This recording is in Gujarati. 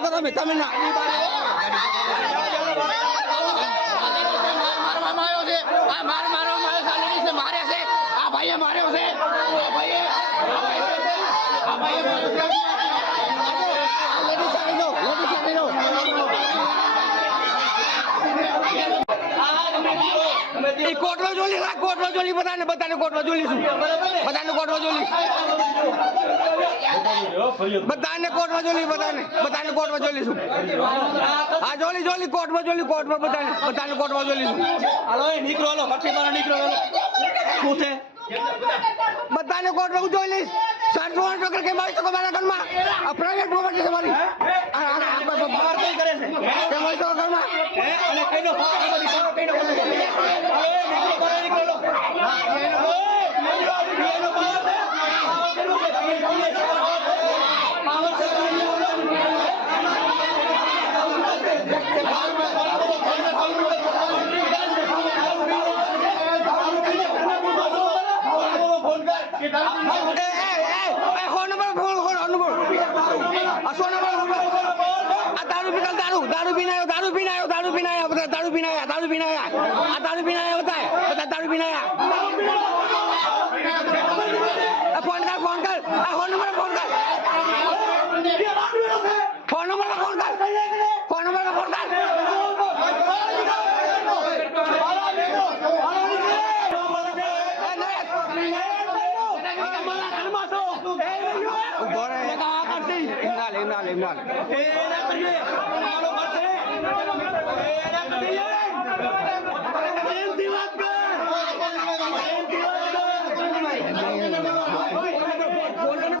કરો તમે તમે ના મારવામાં આવ્યો છે આ મારવામાં આવ્યો છે લેડીઝે મારે છે આ ભાઈએ માર્યો છે આ ભાઈએ માર્યો છે લેડીઝ આવી લો કોટમાં જોલી બધાને કોટમાં જોલીશું બધાને કોટમાં જોલી બધાને કોટમાં જોલીશું હા જોલી કોટમાં બધાને કોટમાં જોલીશું હાલો નીકળો હાલો પછી બાર નીકળો હાલો શું છે બધાને કોટમાં જોઈ લઈશ 60 ટકા કે મારી શકો મારા ઘરમાં આ પ્રાઇવેટ પ્રોપર્ટી છે મારી બહાર કઈ કરે છે કે મારી શકો ઘરમાં અને કઈનો કઈનો નીકળો બહાર નીકળો दारू पीना आया दारू पीना आया बता दारू पीना आया फोन कर फोन नंबर फोन कर